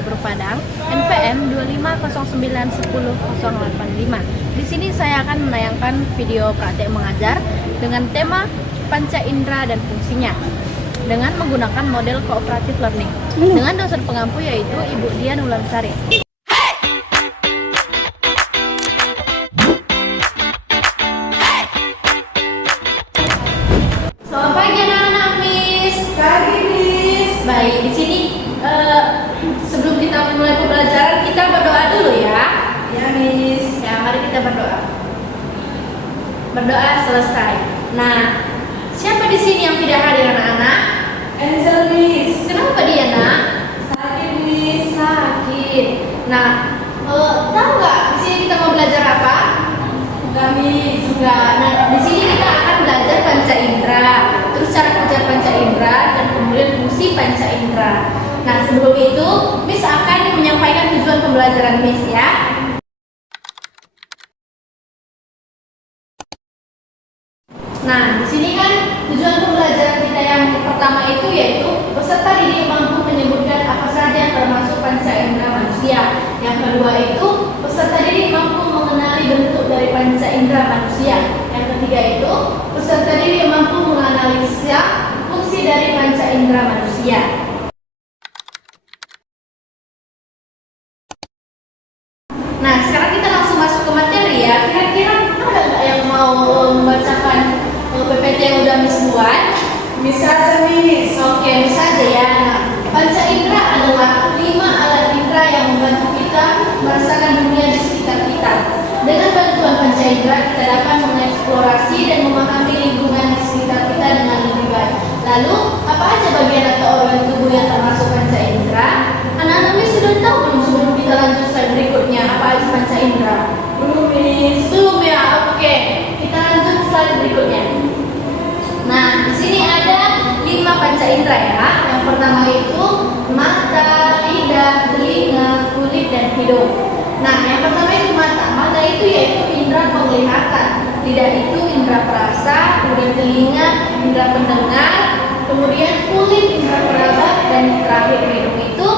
Libur Padang NPM 250910085. Di sini saya akan menayangkan video praktek mengajar dengan tema panca indera dan fungsinya dengan menggunakan model cooperative learning dengan dosen pengampu yaitu Ibu Dian Wulansari. Selamat pagi anak-anak, Miss. Pagi, Miss. Baik, di sini sebelum kita mulai pembelajaran kita berdoa dulu ya. Ya, Miss. Ya, mari kita berdoa. Berdoa selesai. Nah, siapa di sini yang tidak hadir anak-anak? Ansel, Miss. Kenapa dia, Nak? Sakit, Miss. Sakit. Nah, tahu nggak di sini kita mau belajar apa? Enggak, Miss. Enggak. Nah, di sini kita akan belajar panca indera, terus cara kerja panca indera dan kemudian fungsi panca indera. Nah, sebelum itu, Miss akan menyampaikan tujuan pembelajaran Miss ya. Nah, di sini kan tujuan pembelajaran kita yang pertama itu yaitu peserta didik mampu menyebutkan apa saja yang termasuk panca indera manusia. Yang kedua itu peserta didik mampu mengenali bentuk dari panca indera manusia. Yang ketiga itu peserta didik mampu menganalisa fungsi dari panca indera manusia. Nah, sekarang kita langsung masuk ke materi ya. Kira-kira ada nggak yang mau membacakan PPT yang udah Miss buat? Miss aja, Miss. Oke, Miss aja ya. Nah, panca indera adalah 5 alat indera yang membantu kita merasakan dunia di sekitar kita. Dengan bantuan panca indera kita dapat mengeksplorasi dan memahami lingkungan di sekitar kita dengan lebih baik. Lalu, apa aja bagian atau organ tubuh yang termasuk panca indera? Anak-anak Miss sudah tahu belum sebelum kita lanjut slide berikutnya apa aja panca indera? Belum, Miss. Belum ya? Oke. Kita lanjut slide berikutnya. Nah, di sini ada 5 panca indera ya. Yang pertama itu mata, lidah, telinga, kulit, dan hidung. Nah, yang pertama itu mata. Mata itu yaitu indera penglihatan. Lidah itu indera perasa, kemudian telinga indera pendengar, kemudian kulit indera peraba, dan terakhir hidung itu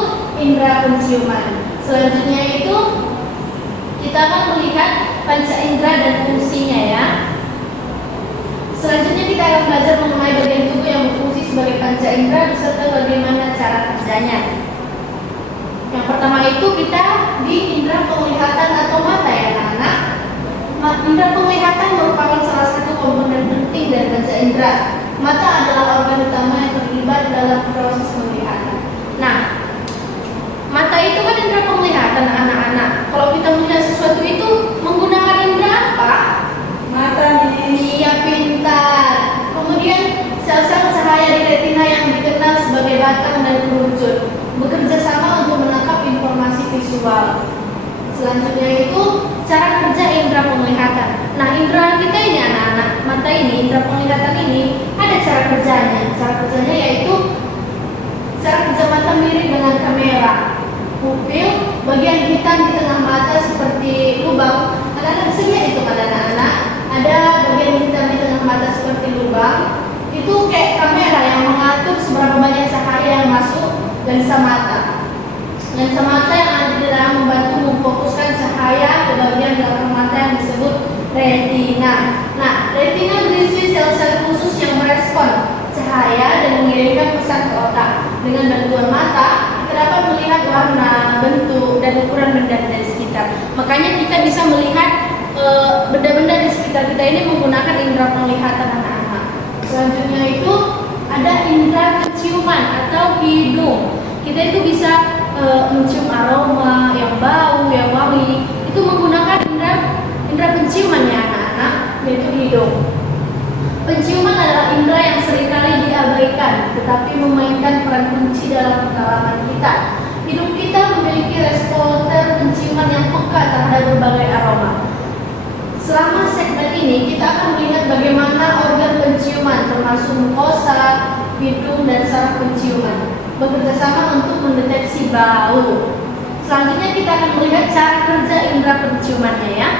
indera penciuman. Selanjutnya itu kita akan melihat panca indera dan fungsinya ya. Selanjutnya kita akan belajar mengenai bagian tubuh yang berfungsi sebagai panca indera beserta bagaimana cara kerjanya. Yang pertama itu kita di indera penglihatan atau mata ya anak-anak. Indera penglihatan merupakan salah satu komponen penting dari panca indera. Mata adalah organ utama yang terlibat dalam proses penglihatan. Nah, mata itu kan indera penglihatan anak-anak. Kalau kita melihat sesuatu itu menggunakan indera apa? Mata, Miss. Iya, pintar. Kemudian sel-sel cahaya di retina yang dikenal sebagai batang dan kerucut bekerja sama untuk menangkap informasi visual. Selanjutnya itu cara kerja indera penglihatan. Nah, indera kita ini anak-anak, mata ini, indera penglihatan ini ada cara kerjanya. Cara kerjanya yaitu cara kerja mata mirip dengan kamera. Pupil, bagian hitam di tengah mata seperti lubang. Anak-anak bisa lihat itu pada anak-anak. Ada bagian hitam di tengah mata seperti lubang. Itu kayak kamera yang mengatur seberapa banyak cahaya yang masuk lensa mata. Lensa mata yang ada di dalam membantu memfokuskan cahaya ke bagian belakang mata yang disebut retina. Nah, retina berisi sel-sel khusus yang merespon cahaya dan mengirimkan pesan ke otak. Dengan bantuan mata, kita dapat melihat warna, bentuk, dan ukuran benda-benda di sekitar. Makanya kita bisa melihat benda-benda di sekitar kita ini menggunakan indera penglihatan anak-anak. Selanjutnya itu ada indera penciuman atau hidung. Kita itu bisa mencium aroma, yang bau, yang wangi. Itu menggunakan indera penciuman ya anak-anak, yaitu hidung. Penciuman adalah indera yang seringkali diabaikan, tetapi memainkan peran kunci dalam pengalaman kita. Hidup kita memiliki reseptor penciuman yang peka terhadap berbagai aroma. Selama segmen ini kita akan melihat bagaimana organ penciuman termasuk mukosa, hidung, dan saraf penciuman bekerja sama untuk mendeteksi bau. Selanjutnya kita akan melihat cara kerja indera penciumannya ya.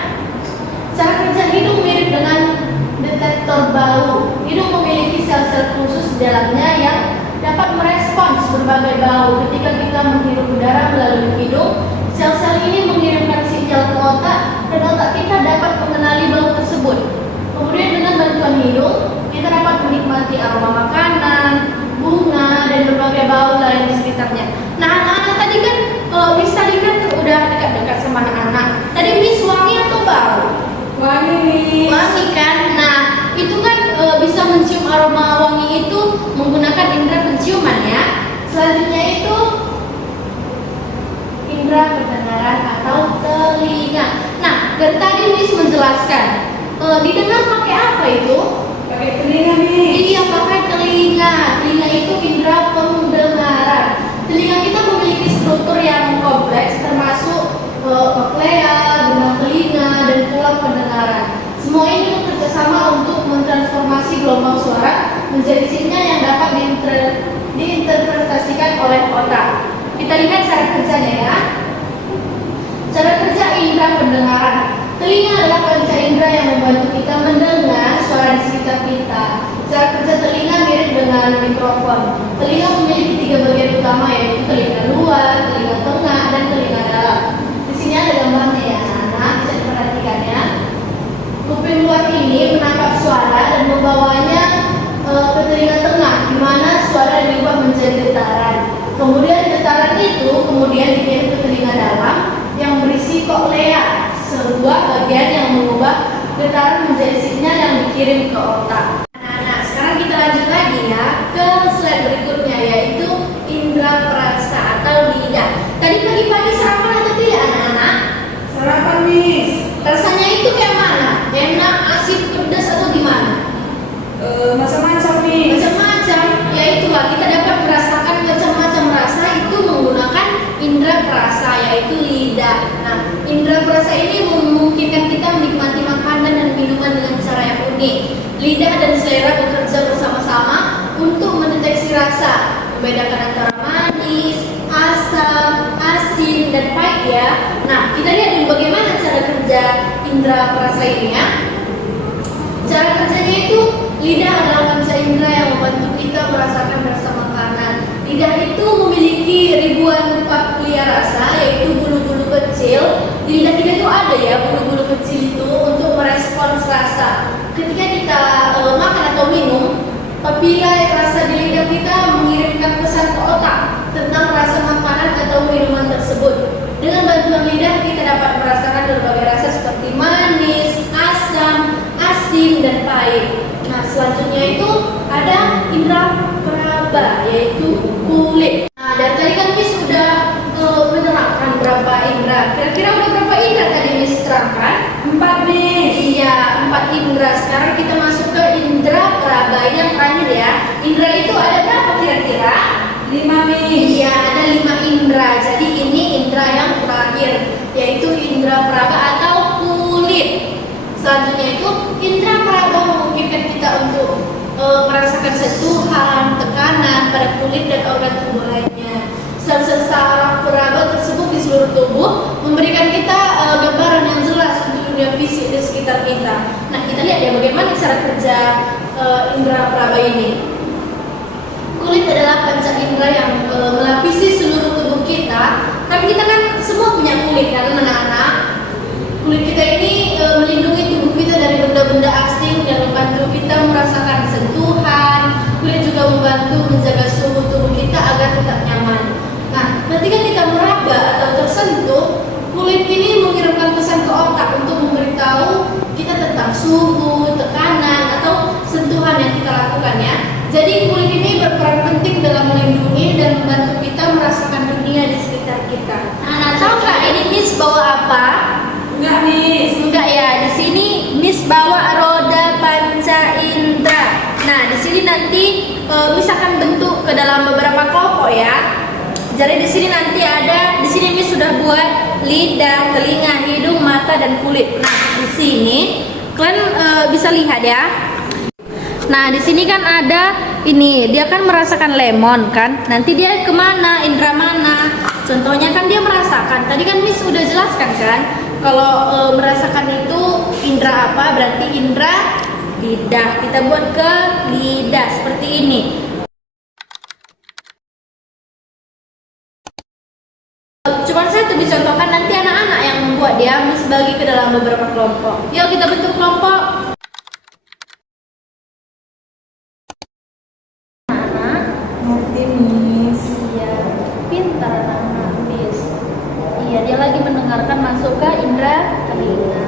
Cara kerja hidung mirip dengan detektor bau. Hidung memiliki sel-sel khusus di dalamnya yang dapat merespons berbagai bau. Ketika kita menghirup udara melalui hidung, sel-sel ini mengirimkan sinyal ke otak dan otak kita dapat mengenali bau tersebut. Kemudian dengan bantuan hidung, kita dapat menikmati aroma makanan, bunga, dan berbagai bau lain di sekitarnya. Nah, anak-anak tadi kan, Miss tadi kan udah dekat-dekat sama anak-anak. Tadi Miss wangi atau bau? Wangi, Miss. Wangi kan? Nah, itu kan bisa mencium aroma wangi itu menggunakan indera penciuman ya. Selanjutnya itu indera pendengaran atau telinga. Nah, dari tadi Miss menjelaskan, didengar pakai apa itu? Pakai telinga, Miss. Iya, pakai telinga. Telinga itu indera pendengaran. Telinga kita memiliki struktur yang kompleks termasuk koklea, benang telinga, dan tulang pendengaran. Semua ini bekerja sama untuk mentransformasi gelombang suara menjadi sinyal yang dapat diinterpretasikan oleh otak. Kita lihat cara kerjanya ya. Cara kerja indera pendengaran. Telinga adalah panca indera yang membantu kita mendengar suara di sekitar kita. Cara kerja telinga mirip dengan mikrofon. Telinga memiliki 3 bagian utama, yaitu telinga luar, telinga tengah, dan telinga dalam. Di sini ada gambarnya ya, anak-anak, bisa diperhatikan ya. Kuping luar ini menangkap suara dan membawanya ke telinga tengah, di mana suara diubah menjadi getaran. Kemudian getaran itu dikirim ke telinga dalam yang berisi koklea, sebuah bagian yang mengubah getaran menjadi sinyal yang dikirim ke otak. Nah, sekarang kita lanjut lagi ya ke slide berikutnya, yaitu indera perasa atau lidah. Tadi pagi-pagi sarapan atau tidak anak-anak? Sarapan, Miss. Rasanya itu kayak mana? Enak, asin, pedas atau gimana? Macam-macam, Miss. Macam-macam. Ya itulah, kita dapat merasakan macam-macam rasa itu menggunakan indera perasa, yaitu lidah. Nah, indera perasa ini memungkinkan kita menikmati makanan dan minuman dengan cara yang unik. Lidah dan selera bekerja bersama-sama untuk mendeteksi rasa, membedakan antara manis, asam, asin, dan pahit ya. Nah, kita lihat dulu bagaimana cara kerja indera perasa ini ya. Cara kerjanya itu, lidah adalah panca indera yang membantu kita merasakan rasa makanan. Lidah itu memiliki ribuan papila rasa, yaitu bulu-bulu kecil. Di lidah kita itu ada ya bulu-bulu kecil itu untuk merespons rasa. Ketika kita makan atau minum, papila rasa di lidah kita mengirimkan pesan ke otak tentang rasa makanan atau minuman tersebut. Dengan bantuan lidah kita dapat merasakan berbagai rasa seperti manis, asam, asin, dan pahit. Nah, selanjutnya itu ada indera peraba, yaitu kulit. Nah, dari tadi kan Miss sudah menerangkan berapa indera. Kira-kira udah berapa indera tadi Miss terangkan? 4, Miss. Iya, 4 indera. Sekarang kita masuk ke indera peraba. Ini yang terakhir ya. Indera itu ada berapa kira-kira? 5, Miss. Iya, ada 5 indera. Jadi ini indera yang terakhir, yaitu indera peraba atau kulit. Selanjutnya itu indera peraba memungkinkan kita untuk merasakan sentuhan, tekanan pada kulit dan organ tubuh lainnya. Sel-sel saraf peraba tersebut di seluruh tubuh memberikan kita gambaran yang jelas untuk dunia fisik di sekitar kita. Nah, kita lihat ya bagaimana cara kerja indera peraba ini. Kulit adalah panca indera yang melapisi seluruh tubuh kita. Kan kita kan semua punya kulit kan anak-anak. Kulit kita ini melindungi tubuh kita dari benda-benda asing dan membantu kita merasakan sentuhan. Kulit juga membantu menjaga suhu tubuh kita agar tetap nyaman. Nah, ketika kita meraba atau tersentuh, kulit ini mengirimkan pesan ke otak untuk memberitahu kita tentang suhu, tekanan, atau sentuhan yang kita lakukan ya. Jadi kulit ini berperan penting dalam melindungi dan membantu kita merasakan dunia di sekitar kita. Nah, tahu nggak ini Miss bawa apa? Enggak, Miss. Enggak ya. Di sini Miss bawa roda panca indera. Nah, di sini nanti Miss akan bentuk ke dalam beberapa kelompok ya. Jadi di sini nanti ada, di sini Miss sudah buat lidah, telinga, hidung, mata, dan kulit. Nah, di sini kalian bisa lihat ya. Nah, di sini kan ada ini, dia kan merasakan lemon kan. Nanti dia kemana, indera mana? Contohnya kan dia merasakan. Tadi kan Miss sudah jelaskan kan, kalau merasakan itu indera apa? Berarti indera lidah. Kita buat ke lidah seperti ini. untuk dicontohkan, nanti anak-anak yang membuat dia Miss bagi ke dalam beberapa kelompok. Yuk kita bentuk kelompok. Anak-anak. Ngerti, Miss. Iya, pintar anak-anak Miss. Iya, dia lagi mendengarkan masuk ke indera telinga.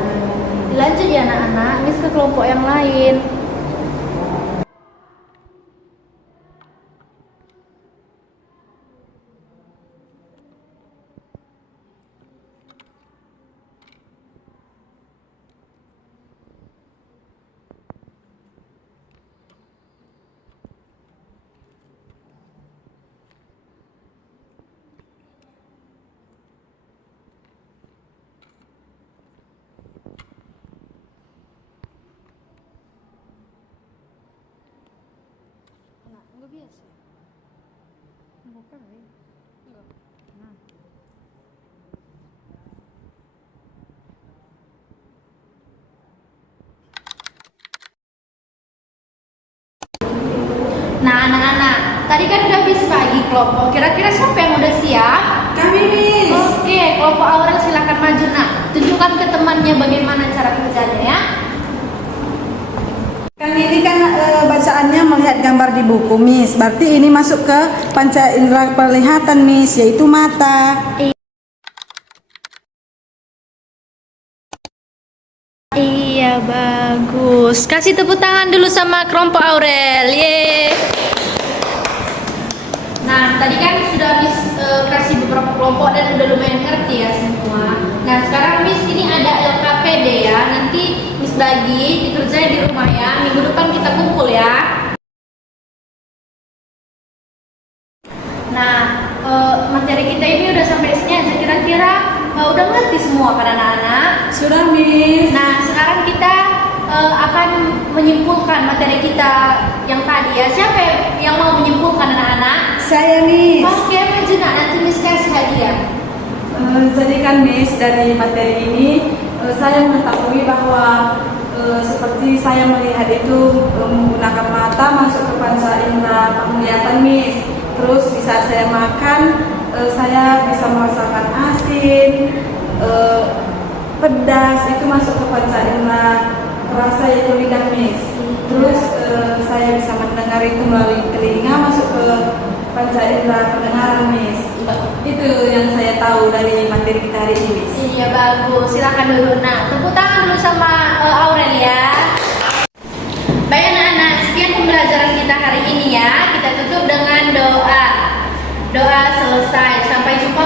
Dilanjut ya anak-anak, Miss ke kelompok yang lain. Enggak biasa. Enggak kali. Enggak. Nah. Nah, anak-anak, tadi kan udah habis bagi kelompok. Kira-kira siapa yang udah siap? Kami, Miss. Oke, kelompok Aurel silakan maju. Nah, tunjukkan ke temannya bagaimana cara kerjanya ya. Kan ini kan bacaannya melihat gambar di buku, Miss. Berarti ini masuk ke panca indera penglihatan, Miss, yaitu mata. Iya, bagus. Kasih tepuk tangan dulu sama kelompok Aurel. Ye. Nah, tadi kan sudah Miss kasih beberapa kelompok dan udah lumayan ngerti ya semua. Nah, sekarang Miss ini ada LKPD ya. Nanti Miss bagi dikerjain di rumah ya. Minggu depan kita kumpul ya. Nah, materi kita ini udah sampai sini aja. Kira-kira udah ngerti semua kan anak-anak? Sudah, Miss. Nah, sekarang kita akan menyimpulkan materi kita yang tadi ya. Siapa yang mau menyimpulkan anak-anak? Saya, Miss. Oke, maju nak, nanti Miss kasih hadiah. Jadi kan, Miss, dari materi ini saya mengetahui bahwa seperti saya melihat itu menggunakan mata masuk ke panca indera penglihatan, Miss. Terus di saat saya makan, saya bisa merasakan asin, pedas, itu masuk ke panca indera rasa, yaitu lidah, Miss. Terus saya bisa mendengar itu melalui telinga masuk ke panca indera pendengaran, Miss. Itu yang saya tahu dari materi kita hari ini, Miss. Iya, bagus. Silakan duduk. Nah, tepuk tangan dulu sama Aurel ya. Baik anak-anak, sekian pembelajaran kita hari ini ya. Kita tutup dengan doa. Doa selesai. Sampai jumpa